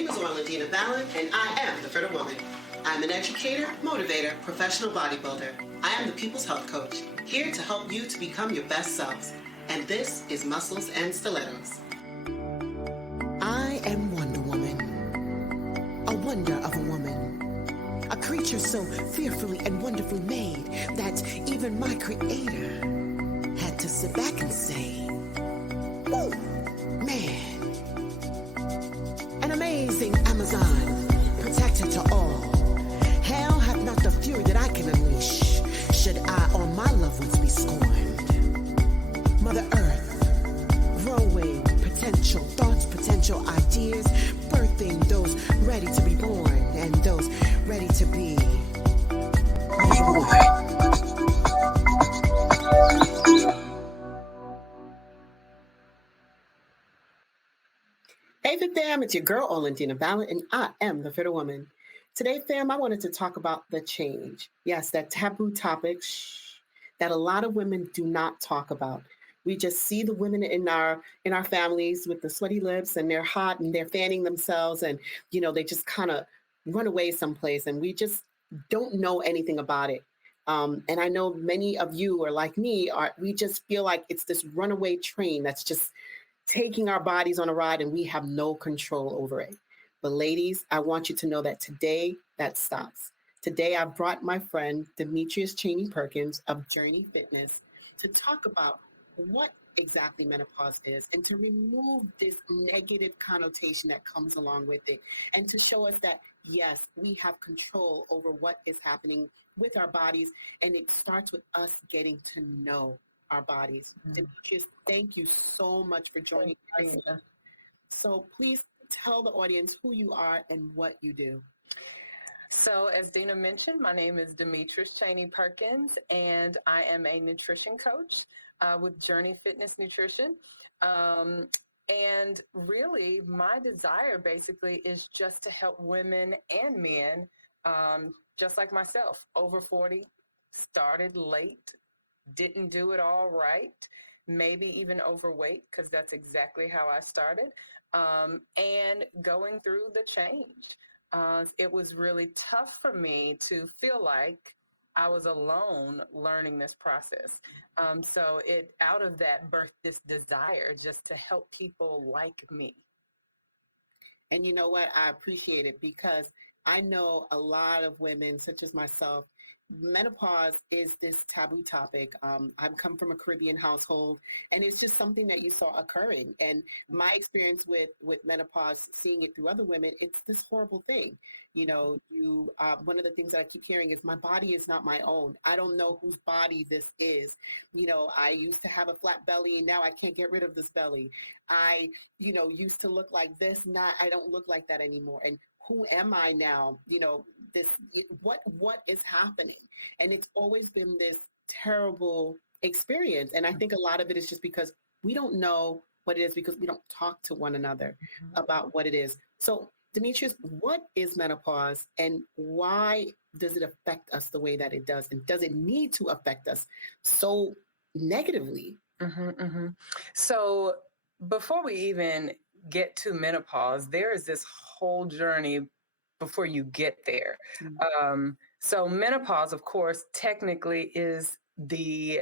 name is Orlandina Ballard, and I am the Fertile Woman. I'm an educator, motivator, professional bodybuilder. I am the People's Health Coach, here to help you to become your best selves. And this is Muscles and Stillettos. I am Wonder Woman, a wonder of a woman, a creature so fearfully and wonderfully made that even my creator had to sit back and say, "Ooh, man." An amazing Amazon, protected to all. Hell hath not the fury that I can unleash, should I or my loved ones be scorned. Mother Earth, growing potential thoughts, potential ideas, birthing those ready to be born and those ready to be reborn. Hey, fam, it's your girl, Orlandina Ballard, and I am the Fertile Woman. Today, fam, I wanted to talk about the change. Yes, that taboo topic that a lot of women do not talk about. We just see the women in our families with the sweaty lips, and they're hot and they're fanning themselves, and they just kind of run away someplace, and we just don't know anything about it. And I know many of you are like me. We just feel like it's this runaway train that's just taking our bodies on a ride, and we have no control over it. But ladies, I want you to know that today that stops. Today I brought my friend Demetrius Chaney Perkins of Journey Fitness to talk about what exactly menopause is and to remove this negative connotation that comes along with it, and to show us that yes, we have control over what is happening with our bodies, and it starts with us getting to know our bodies. Demetrius, thank you so much for joining us. So please tell the audience who you are and what you do. So as Dina mentioned, my name is Demetrius Chaney Perkins, and I am a nutrition coach with Journey Fitness Nutrition. And really, my desire basically is just to help women and men, just like myself, over 40, started late, didn't do it all right, maybe even overweight, because that's exactly how I started, and going through the change. It was really tough for me to feel like I was alone learning this process. So it out of that birthed this desire just to help people like me. And you know what? I appreciate it because I know a lot of women, such as myself, menopause is this taboo topic. I've come from a Caribbean household, and it's just something that you saw occurring. And my experience with menopause, seeing it through other women, it's this horrible thing. One of the things that I keep hearing is my body is not my own. I don't know whose body this is. I used to have a flat belly, and now I can't get rid of this belly. I used to look like this. Not, I don't look like that anymore. And who am I now? What is happening? And it's always been this terrible experience. And I think a lot of it is just because we don't know what it is, because we don't talk to one another about what it is. So Demetrius, what is menopause, and why does it affect us the way that it does? And does it need to affect us so negatively? So before we even get to menopause, there is this whole journey before you get there. So menopause, of course, technically is the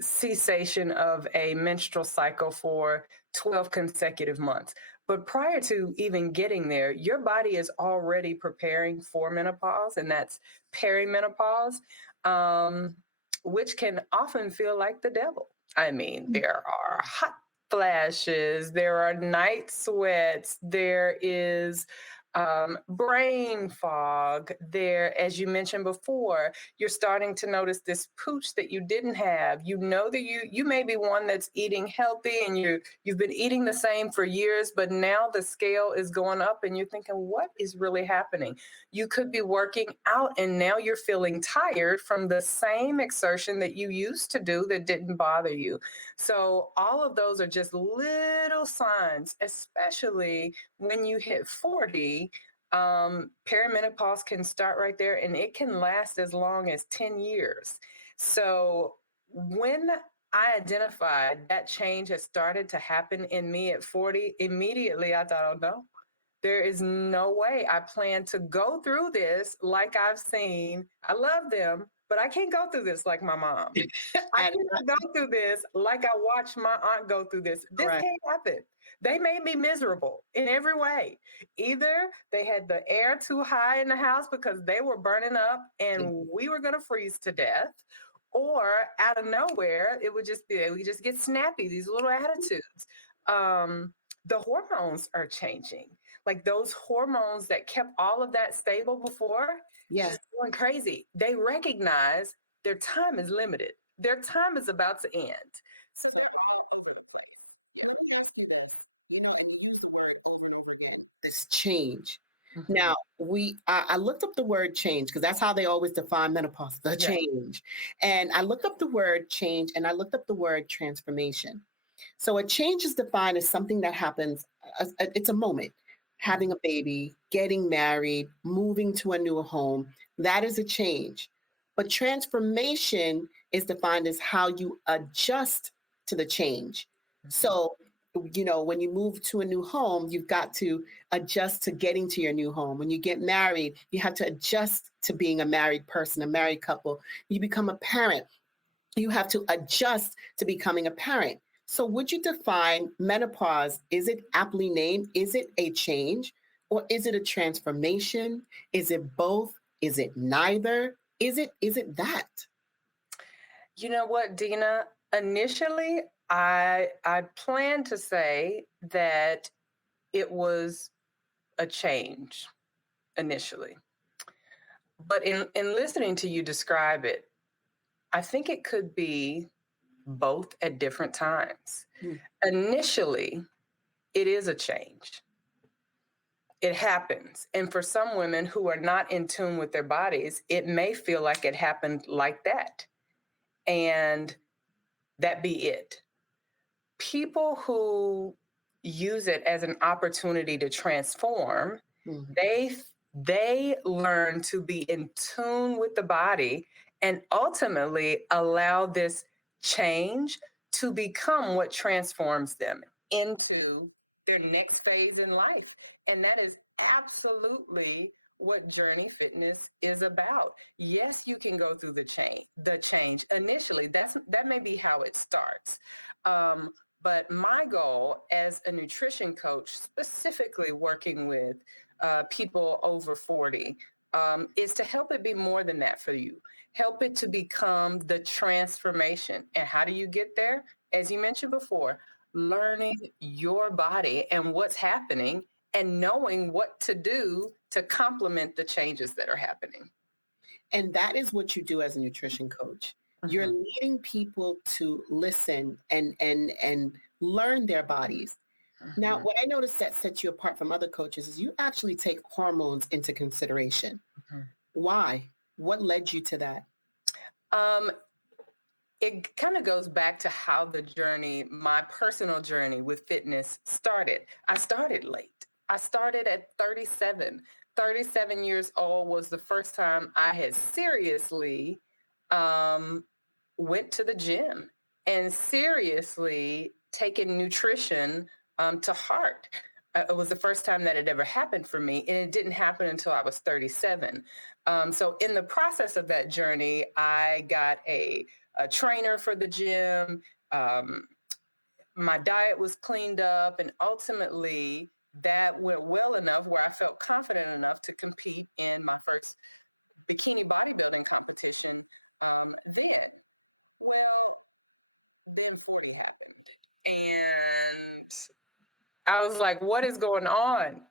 cessation of a menstrual cycle for 12 consecutive months. But prior to even getting there, your body is already preparing for menopause, and that's perimenopause, which can often feel like the devil. I mean, there are hot flashes, there are night sweats, there is brain fog. There, as you mentioned before, you're starting to notice this pooch that you didn't have. You know that you may be one that's eating healthy, and you've been eating the same for years, but now the scale is going up, and you're thinking, what is really happening? You could be working out, and now you're feeling tired from the same exertion that you used to do that didn't bother you. So all of those are just little signs, especially when you hit 40. Perimenopause can start right there, and it can last as long as 10 years. So when I identified that change has started to happen in me at 40, immediately I thought, oh no, There is no way I plan to go through this like I've seen. I love them, but I can't go through this like my mom. I And can't go through this like I watched my aunt go through this. This correct. can't happen. They made me miserable in every way. Either they had the air too high in the house because they were burning up and we were going to freeze to death, or out of nowhere, it would just be, we just get snappy, these little attitudes. The hormones are changing. Like those hormones that kept all of that stable before, Yes. just going crazy. They recognize their time is limited. Their time is about to end. So This change. Mhm. Now, I looked up the word change because that's how they always define menopause, the Yeah. change. And I looked up the word change and I looked up the word transformation. So a change is defined as something that happens, it's a moment. Having a baby, getting married, moving to a new home, that is a change. But transformation is defined as how you adjust to the change. So, when you move to a new home, you've got to adjust to getting to your new home. When you get married, you have to adjust to being a married person, a married couple. You become a parent, you have to adjust to becoming a parent. So, would you define menopause? Is it aptly named? Is it a change? Or is it a transformation? Is it both? Is it neither? Is it that? You know what, Dina? Initially, I planned to say that it was a change initially. But in listening to you describe it, I think it could be both at different times. Mm. Initially, it is a change. It happens. And for some women who are not in tune with their bodies, it may feel like it happened like that. And that be it. People who use it as an opportunity to transform, Mhm. they learn to be in tune with the body and ultimately allow this change to become what transforms them into their next phase in life. And that is absolutely what Journey Fitness is about. Yes, you can go through the change initially. That may be how it starts. But my goal as a nutrition coach, specifically working with people over 40, is to help it do more than that for you. Help it to become the transformation. And how do you get there? As I mentioned before, learning your body and what's happening and knowing what to do to complement the changes that are happening. And that is what you do as a nutrition coach. You're leading people to listen and learn their bodies. Now, what I noticed that sets you apart from other people is you actually take hormones into consideration. Why? What led you to that? It kind of goes back to how the journey, my personal journey with fitness started. I started late. I started at 37. 37 years old was the first time I had seriously went to the gym and seriously taken nutrition to heart. It was the first time that it ever happened for me, and it didn't happen until I was 37. So in the process of that journey, I got a trainer for the gym. My diet was cleaned up, and ultimately that went well enough where I felt confident enough to compete in my first bikini bodybuilding competition then. Well, then 40 happened. And I was like, what is going on?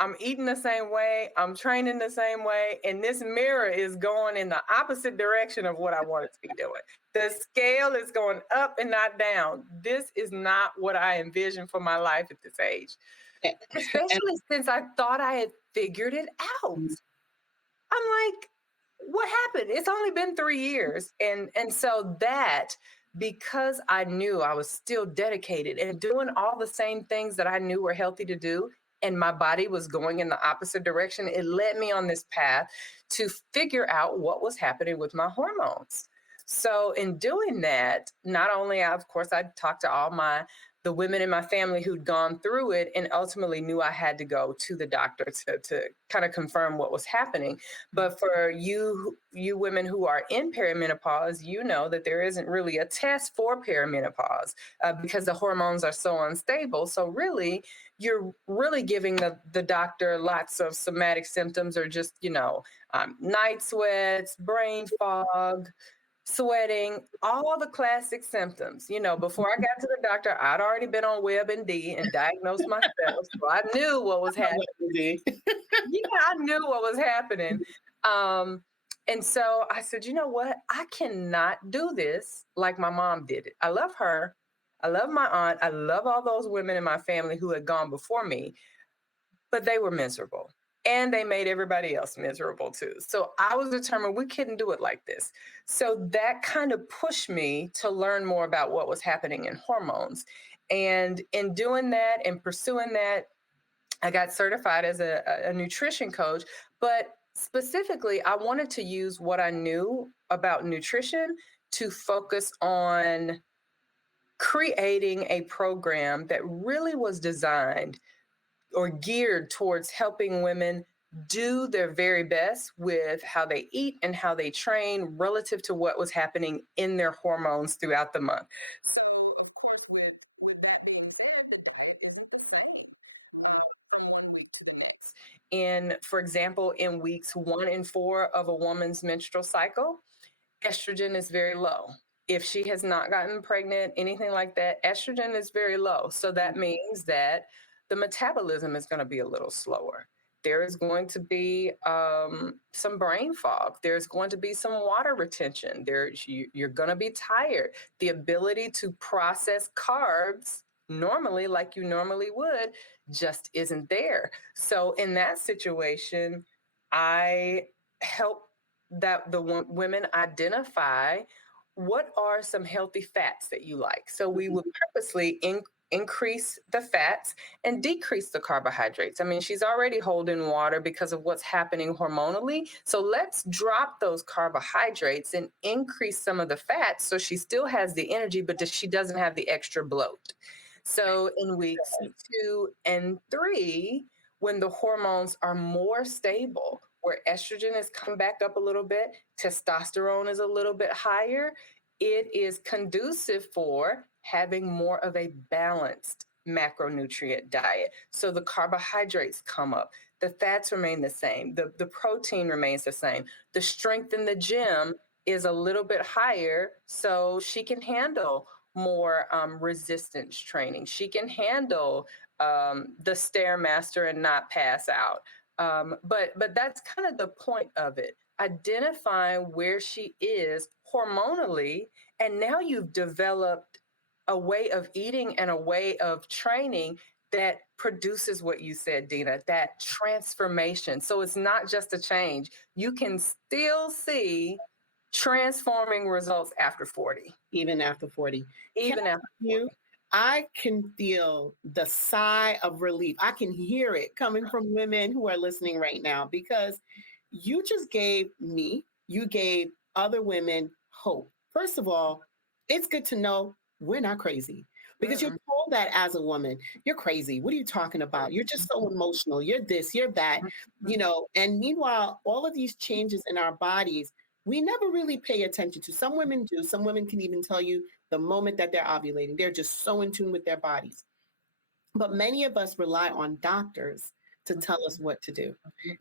I'm eating the same way, I'm training the same way, and this mirror is going in the opposite direction of what I want it to be doing. The scale is going up and not down. This is not what I envisioned for my life at this age, especially since I thought I had figured it out. I'm like, what happened? It's only been 3 years. And so that, because I knew I was still dedicated and doing all the same things that I knew were healthy to do, and my body was going in the opposite direction, it led me on this path to figure out what was happening with my hormones. So in doing that, not only, of course, I talked to all my the women in my family who'd gone through it and ultimately knew I had to go to the doctor to kind of confirm what was happening. But for you women who are in perimenopause, you know that there isn't really a test for perimenopause because the hormones are so unstable. So really, you're really giving the doctor lots of somatic symptoms or just, night sweats, brain fog, sweating, all the classic symptoms. Before I got to the doctor, I'd already been on WebMD and diagnosed myself. So I knew what was happening. Yeah, I knew what was happening. And so I said, you know what? I cannot do this like my mom did it. I love her. I love my aunt. I love all those women in my family who had gone before me, but they were miserable. And they made everybody else miserable too. So I was determined we couldn't do it like this. So that kind of pushed me to learn more about what was happening in hormones. And in doing that and pursuing that, I got certified as a nutrition coach, but specifically, I wanted to use what I knew about nutrition to focus on creating a program that really was designed or geared towards helping women do their very best with how they eat and how they train relative to what was happening in their hormones throughout the month. So, of course, with that being said, the diet isn't the same from one week to the next. For example, in weeks 1 and 4 of a woman's menstrual cycle, estrogen is very low. If she has not gotten pregnant, anything like that, estrogen is very low. So that means that the metabolism is going to be a little slower. There is going to be some brain fog. There's going to be some water retention. You're going to be tired. The ability to process carbs normally, like you normally would, just isn't there. So in that situation, I help the women identify what are some healthy fats that you like. So we would purposely increase the fats and decrease the carbohydrates. I mean, she's already holding water because of what's happening hormonally. So let's drop those carbohydrates and increase some of the fats so she still has the energy, but she doesn't have the extra bloat. So in weeks 2 and 3, when the hormones are more stable, where estrogen has come back up a little bit, testosterone is a little bit higher, it is conducive for having more of a balanced macronutrient diet. So the carbohydrates come up, the fats remain the same, the protein remains the same, the strength in the gym is a little bit higher, so she can handle more resistance training. She can handle the Stairmaster and not pass out. But that's kind of the point of it. Identifying where she is hormonally, and now you've developed a way of eating and a way of training that produces what you said, Dina, that transformation. So it's not just a change. You can still see transforming results after 40. Even after 40. Even after 40. I can feel the sigh of relief. I can hear it coming from women who are listening right now because you just gave me, you gave other women hope. First of all, it's good to know we're not crazy because you're told that as a woman, you're crazy. What are you talking about? You're just so emotional. You're this, you're that, and meanwhile, all of these changes in our bodies, we never really pay attention to. Some women do. Some women can even tell you the moment that they're ovulating. They're just so in tune with their bodies. But many of us rely on doctors to tell us what to do,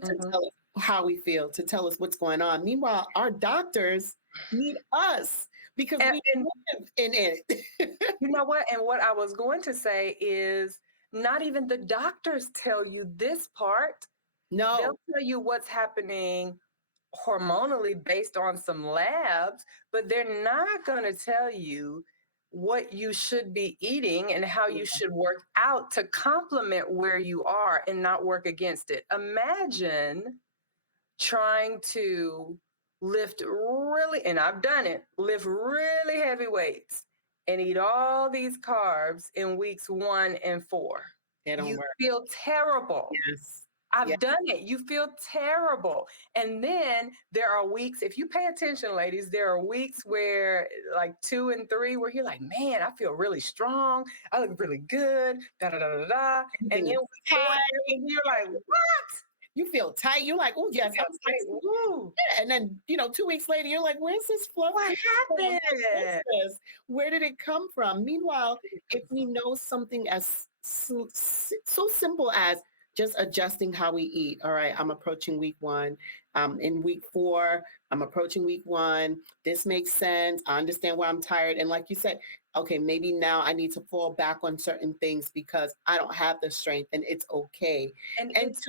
to tell us how we feel, to tell us what's going on. Meanwhile, our doctors need us because we live in it. You know what? And what I was going to say is not even the doctors tell you this part. No. They'll tell you what's happening hormonally based on some labs, but they're not going to tell you what you should be eating and how you should work out to complement where you are and not work against it. Imagine trying to lift really, and I've done it, lift really heavy weights and eat all these carbs in weeks 1 and 4. They don't You work. feel terrible. Yes. Yeah. I've done it. You feel terrible. And then there are weeks, if you pay attention, ladies, there are weeks where like 2 and 3, where you're like, man, I feel really strong. I look really good. Da da da da da. And Everything then is week 4 tight. and you're like, what? You feel tight. You're like, oh, You yes, feel I'm tight. sexy. Woo. Yeah. And then, 2 weeks later, you're like, where's this fluff? What What is happened? this? Where did it come from? Meanwhile, if we know something as so simple as just adjusting how we eat. All right, I'm approaching week 1. In week 4, I'm approaching week 1. This makes sense. I understand why I'm tired. And like you said, okay, maybe now I need to fall back on certain things because I don't have the strength, and it's okay. And And it's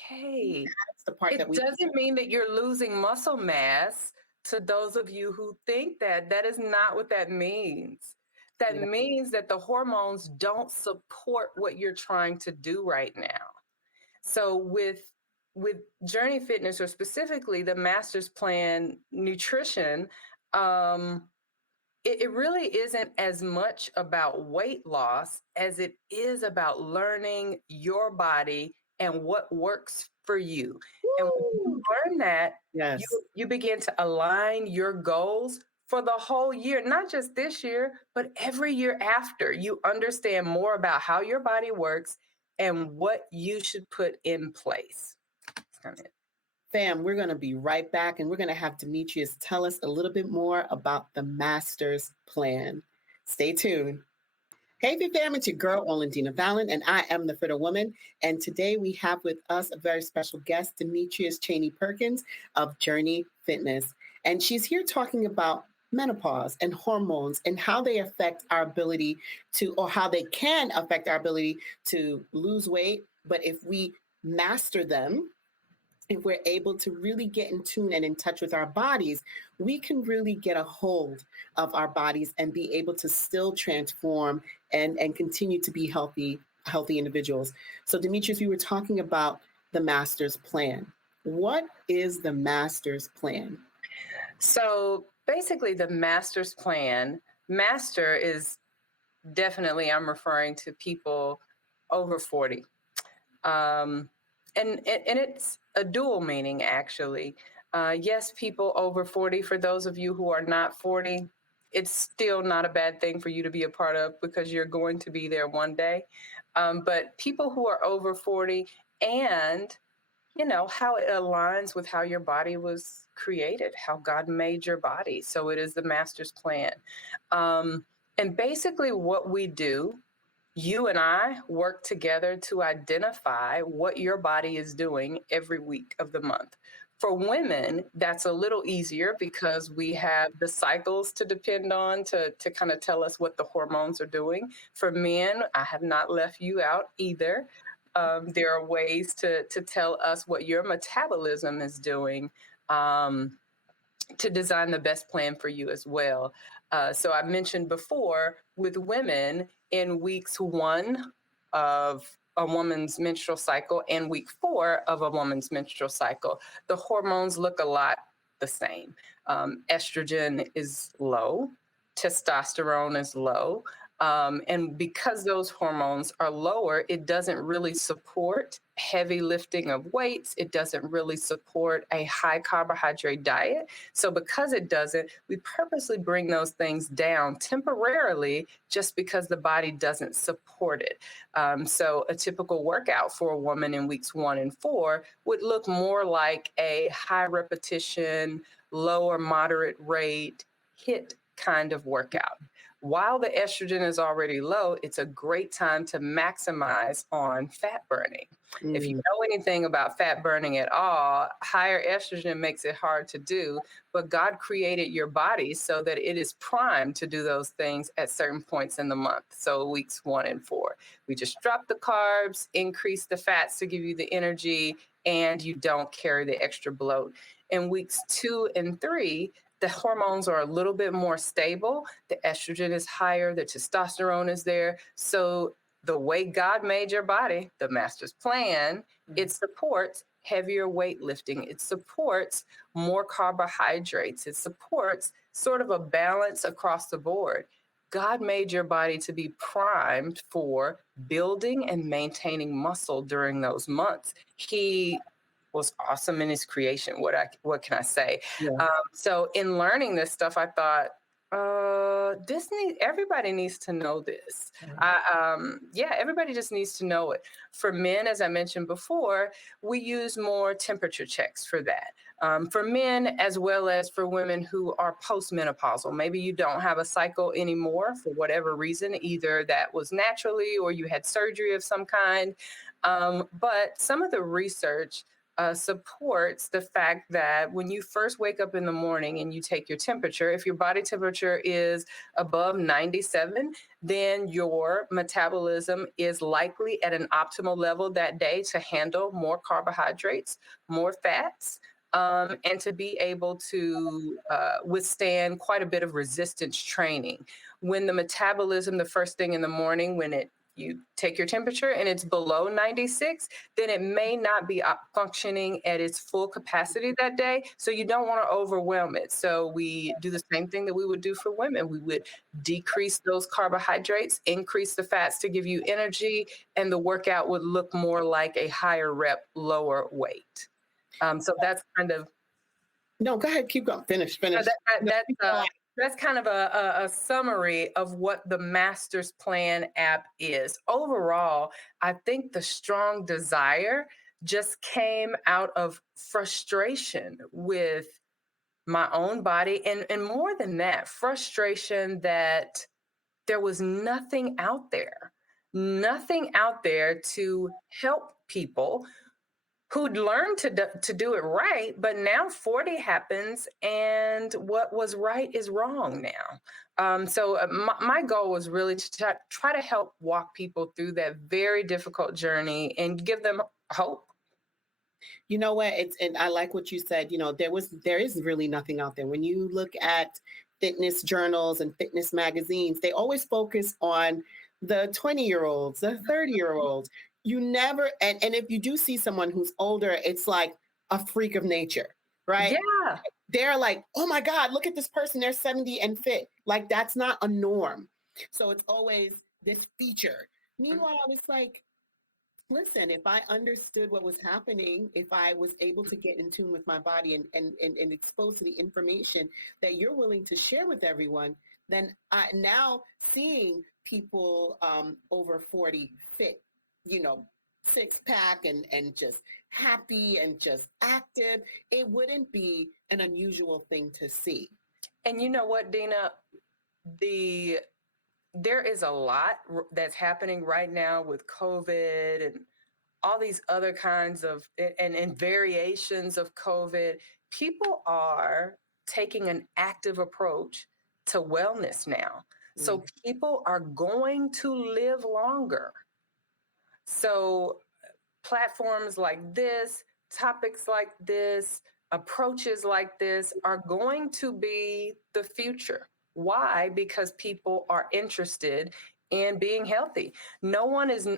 okay. that's the part that It we doesn't mean that you're losing muscle mass. To those of you who think that, that is not what that means. That yeah, means that the hormones don't support what you're trying to do right now. So with Journey Fitness, or specifically the Master's Plan Nutrition, um, it really isn't as much about weight loss as it is about learning your body and what works for you. And when you woo, learn that, you yes. you begin to align your goals for the whole year, not just this year, but every year after. You understand more about how your body works and what you should put in place. That's kind of it. Fam, we're going to be right back and we're going to have Demetrius tell us a little bit more about the master's plan. Stay tuned. Hey, Fit Fam, it's your girl, Olandina Valen, and I am the Fitter Woman. And today we have with us a very special guest, Demetrius Chaney Perkins of Journey Fitness. And she's here talking about menopause and hormones and how they affect our ability to, or how they can affect our ability to lose weight. But if we master them, if we're able to really get in tune and in touch with our bodies, we can really get a hold of our bodies and be able to still transform and continue to be healthy individuals. So, Demetrius, we were talking about the master's plan. What is the master's plan? So basically, the Master's Plan, master is definitely, I'm referring to people over 40. Um, and it's a dual meaning, actually. Yes, people over 40, for those of you who are not 40, it's still not a bad thing for you to be a part of, because you're going to be there one day. But people who are over 40, and how it aligns with how your body was created, how God made your body. So it is the master's plan. Um, and basically, what we do, you and I work together to identify what your body is doing every week of the month. For women, that's a little easier because we have the cycles to depend on to kind of tell us what the hormones are doing. For men, I have not left you out either. There are ways to tell us what your metabolism is doing, to design the best plan for you as well. So I mentioned before, with women, in weeks 1 of a woman's menstrual cycle and week 4 of a woman's menstrual cycle, the hormones look a lot the same. Estrogen is low, testosterone is low. And because those hormones are lower, it doesn't really support heavy lifting of weights. It doesn't really support a high carbohydrate diet. So, because it doesn't, we purposely bring those things down temporarily just because the body doesn't support it. So, a typical workout for a woman in weeks 1 and 4 would look more like a high repetition, low or moderate rate HIIT kind of workout. While the estrogen is already low, it's a great time to maximize on fat burning. If you Mm, know anything about fat burning at all, higher estrogen makes it hard to do, but God created your body so that it is primed to do those things at certain points in the month. So weeks 1 and 4, we just drop the carbs, increase the fats to give you the energy, and you don't carry the extra bloat. In weeks 2 and 3, the hormones are a little bit more stable. The estrogen is higher, the testosterone is there. So the way God made your body, the master's plan, it supports heavier weightlifting. It supports more carbohydrates. It supports sort of a balance across the board. God made your body to be primed for building and maintaining muscle during those months. He was awesome in his creation. What can I say? Yeah. So in learning this stuff, I thought, everybody needs to know this. Yeah, everybody just needs to know it. For men, as I mentioned before, we use more temperature checks for that. For men as well as for women who are postmenopausal. Maybe you don't have a cycle anymore for whatever reason, either that was naturally or you had surgery of some kind. But some of the research supports the fact that when you first wake up in the morning and you take your temperature, if your body temperature is above 97, then your metabolism is likely at an optimal level that day to handle more carbohydrates, more fats, and to be able to withstand quite a bit of resistance training. When the metabolism, the first thing in the morning, you take your temperature and it's below 96, then it may not be functioning at its full capacity that day. So you don't want to overwhelm it. So we do the same thing that we would do for women. We would decrease those carbohydrates, increase the fats to give you energy, and the workout would look more like a higher rep, lower weight. So that's kind of No, go ahead. Keep going. Finish. that's kind of a summary of what the Master's Plan app is. Overall, I think the strong desire just came out of frustration with my own body. And more than that, frustration that there was nothing out there to help people who'd learned to do it right, but now 40 happens and what was right is wrong now. My goal was really to try to help walk people through that very difficult journey and give them hope. You know what? And I like what you said. There is really nothing out there. When you look at fitness journals and fitness magazines, they always focus on the 20-year-olds, the 30-year-olds. You never, and if you do see someone who's older, it's like a freak of nature, right? Yeah. They're like, oh my God, look at this person, they're 70 and fit. Like, that's not a norm. So it's always this feature. Meanwhile, it's like, listen, if I understood what was happening, if I was able to get in tune with my body and exposed to the information that you're willing to share with everyone, then now seeing people over 40 fit, six pack and just happy and just active, it wouldn't be an unusual thing to see. And you know what, Dina? There is a lot that's happening right now with COVID and all these other kinds of and variations of COVID. People are taking an active approach to wellness now. So people are going to live longer. So platforms like this, topics like this, approaches like this are going to be the future. Why? Because people are interested in being healthy. No one is,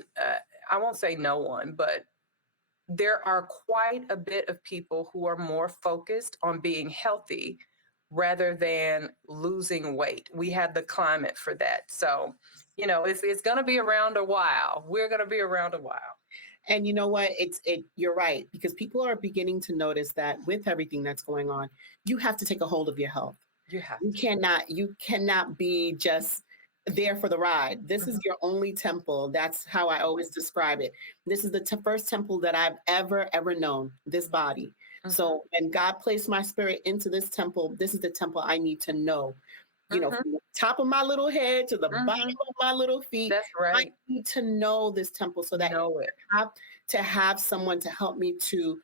I won't say no one, but there are quite a bit of people who are more focused on being healthy rather than losing weight. We have the climate for that. So, it's going to be around a while. We're going to be around a while. And you know what? You're right, because people are beginning to notice that with everything that's going on, you have to take a hold of your health. You cannot be just there for the ride. This is your only temple. That's how I always describe it. This is the first temple that I've ever known, this body. So when God placed my spirit into this temple, this is the temple I need to know. From the top of my little head to the bottom of my little feet. That's right. I need to know this temple so that I have to have someone to help me to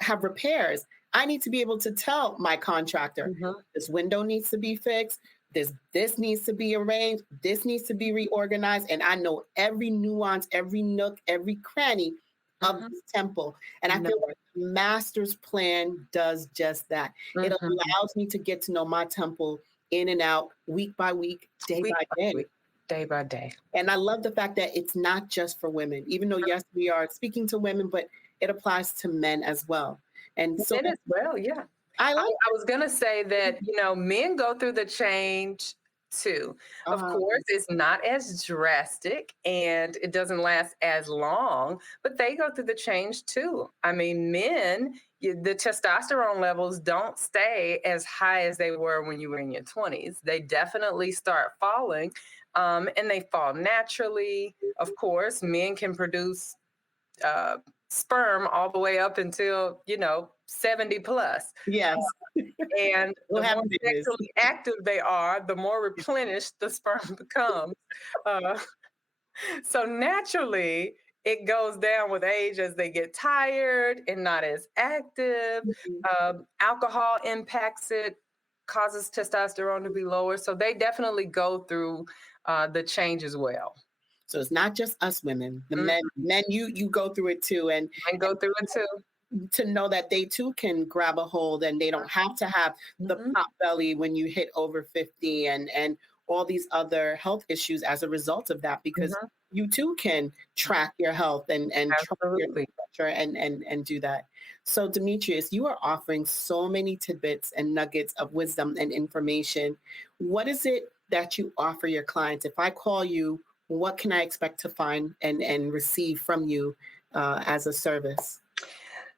have repairs. I need to be able to tell my contractor, this window needs to be fixed. This needs to be arranged. This needs to be reorganized. And I know every nuance, every nook, every cranny of this temple. And I feel like the Master's Plan does just that. It allows me to get to know my temple in and out, week by week, day by day. Day by day. And I love the fact that it's not just for women, even though, yes, we are speaking to women, but it applies to men as well. And so men as well, yeah. I was going to say that, men go through the change too. Of Uh, course, it's not as drastic and it doesn't last as long, but they go through the change too. I mean, men, the testosterone levels don't stay as high as they were when you were in your 20s. They definitely start falling, and they fall naturally. Of course, men can produce uh, sperm all the way up until, 70 plus. yes, And we'll the have more babies. sexually active they are, the more replenished the sperm becomes. Uh, so naturally, it goes down with age as they get tired and not as active. Mhm. Alcohol impacts it, causes testosterone to be lower. So they definitely go through the change as well. So it's not just us women, the Mhm. men, you go through it too, And go through it too. to know that they too can grab a hold and they don't have to have the Mhm. pot belly when you hit over 50 and all these other health issues as a result of that, because Mhm. you too can track your health and track your Absolutely. temperature and do that. So Demetrius, you are offering so many tidbits and nuggets of wisdom and information. What is it that you offer your clients? If I call you, what can I expect to find and receive from you as a service?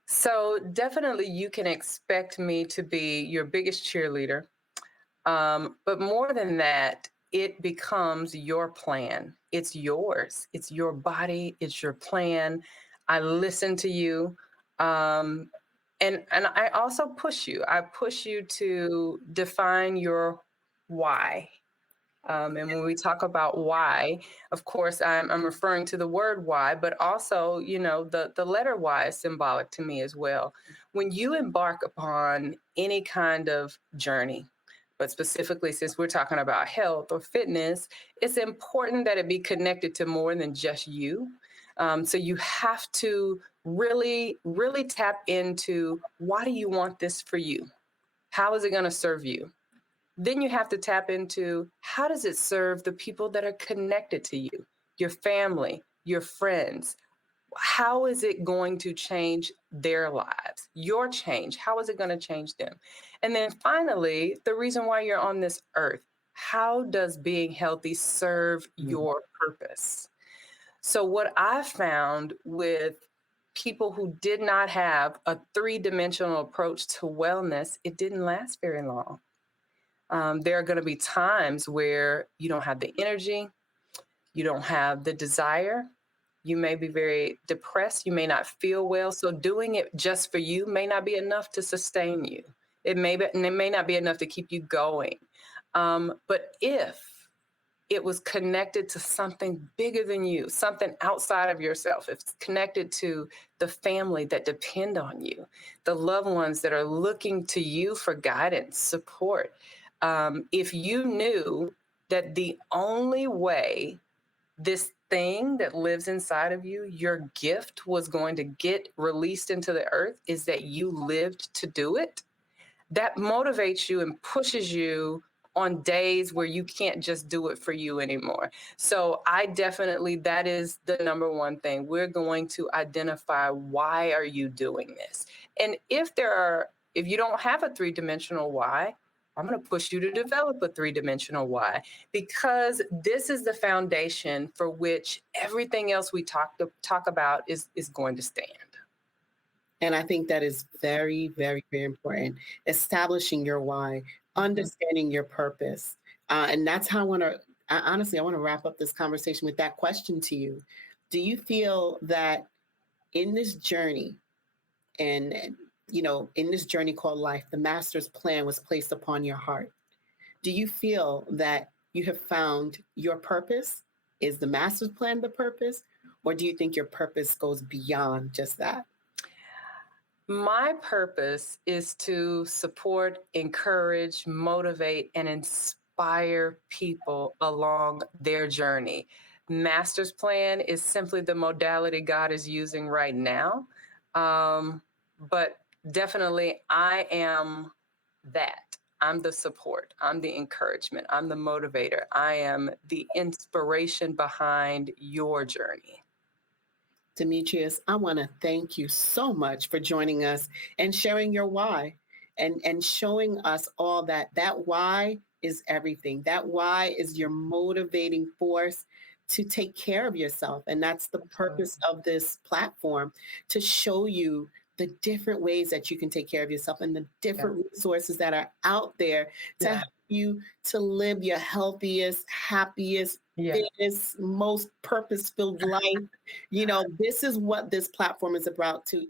So definitely you can expect me to be your biggest cheerleader. But more than that, it becomes your plan. It's yours. It's your body. It's your plan. I listen to you. Um, and I also push you. I push you to define your why. And when we talk about why, of course, I'm referring to the word why, but also, the letter Y is symbolic to me as well. When you embark upon any kind of journey, but specifically since we're talking about health or fitness, it's important that it be connected to more than just you. So you have to really, really tap into why do you want this for you? How is it going to serve you? Then you have to tap into how does it serve the people that are connected to you, your family, your friends? How is it going to change their lives? Your change, how is it going to change them? And then finally, the reason why you're on this earth. How does being healthy serve your purpose? So, what I found with people who did not have a three-dimensional approach to wellness, it didn't last very long. There are going to be times where you don't have the energy, you don't have the desire, you may be very depressed, you may not feel well. So doing it just for you may not be enough to sustain you. And it may not be enough to keep you going. But if it was connected to something bigger than you, something outside of yourself, if it's connected to the family that depend on you, the loved ones that are looking to you for guidance, support, if you knew that the only way this thing that lives inside of you, your gift, was going to get released into the earth is that you lived to do it, that motivates you and pushes you on days where you can't just do it for you anymore. So I definitely, that is the number one thing. We're going to identify, why are you doing this? And if you don't have a three-dimensional why, I'm going to push you to develop a three-dimensional why, because this is the foundation for which everything else we talk about is going to stand. And I think that is very, very, very important. Establishing your why, understanding your purpose. And that's how honestly, I want to wrap up this conversation with that question to you. Do you feel that in this journey, and in this journey called life, the master's plan was placed upon your heart? Do you feel that you have found your purpose? Is the master's plan the purpose? Or do you think your purpose goes beyond just that? My purpose is to support, encourage, motivate, and inspire people along their journey. Master's plan is simply the modality God is using right now. But definitely, I am that. I'm the support. I'm the encouragement. I'm the motivator. I am the inspiration behind your journey. Demetrius, I want to thank you so much for joining us and sharing your why and showing us all that why is everything. That why is your motivating force to take care of yourself. And that's the purpose of this platform, to show you the different ways that you can take care of yourself and the different resources that are out there to help you to live your healthiest, happiest, fittest, most purpose-filled life. You know, this is what this platform is about, to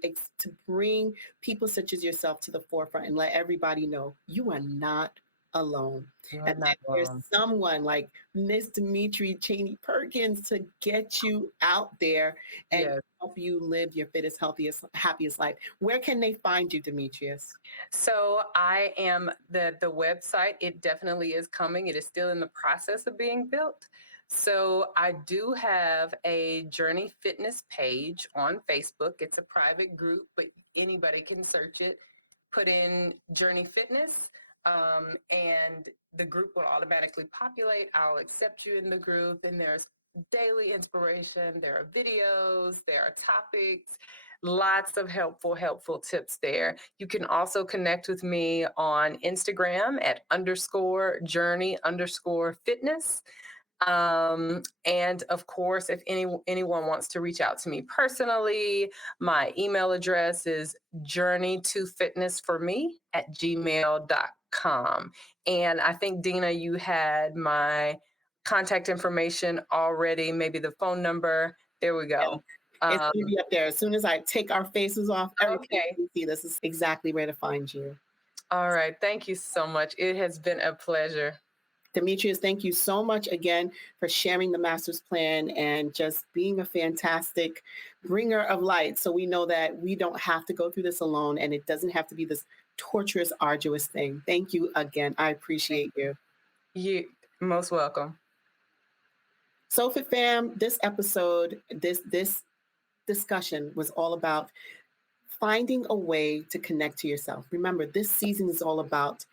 bring people such as yourself to the forefront and let everybody know you are not alone. And that there's someone like Miss Demetrius Chaney Perkins to get you out there and help you live your fittest, healthiest, happiest life. Where can they find you, Demetrius? So I am the website. It definitely is coming. It is still in the process of being built. So I do have a Journey Fitness page on Facebook. It's a private group, but anybody can search it. Put in Journey Fitness, and the group will automatically populate. I'll accept you in the group, and there's daily inspiration. There are videos, there are topics, lots of helpful tips there. You can also connect with me on Instagram at _journey_fitness. And of course, if anyone wants to reach out to me personally, my email address is journey2fitnessforme@gmail.com. And I think, Dina, you had my contact information already, maybe the phone number. There we go. It's going to be up there. As soon as I take our faces off, everything you see, this is exactly where to find you. All right. Thank you so much. It has been a pleasure. Demetrius, thank you so much again for sharing the master's plan and just being a fantastic bringer of light. So we know that we don't have to go through this alone, and it doesn't have to be this torturous, arduous thing. Thank you again. I appreciate you. You're most welcome. So for fam, this episode, this discussion was all about finding a way to connect to yourself. Remember, this season is all about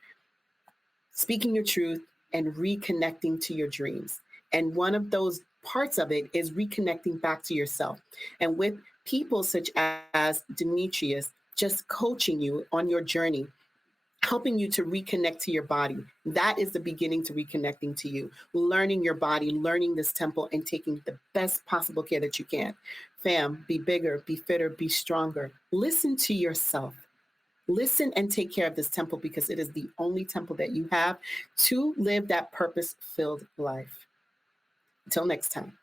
speaking your truth and reconnecting to your dreams. And one of those parts of it is reconnecting back to yourself. And with people such as Demetrius, just coaching you on your journey, helping you to reconnect to your body. That is the beginning to reconnecting to you, learning your body, learning this temple, and taking the best possible care that you can. Fam, be bigger, be fitter, be stronger. Listen to yourself. Listen and take care of this temple, because it is the only temple that you have to live that purpose-filled life. Until next time.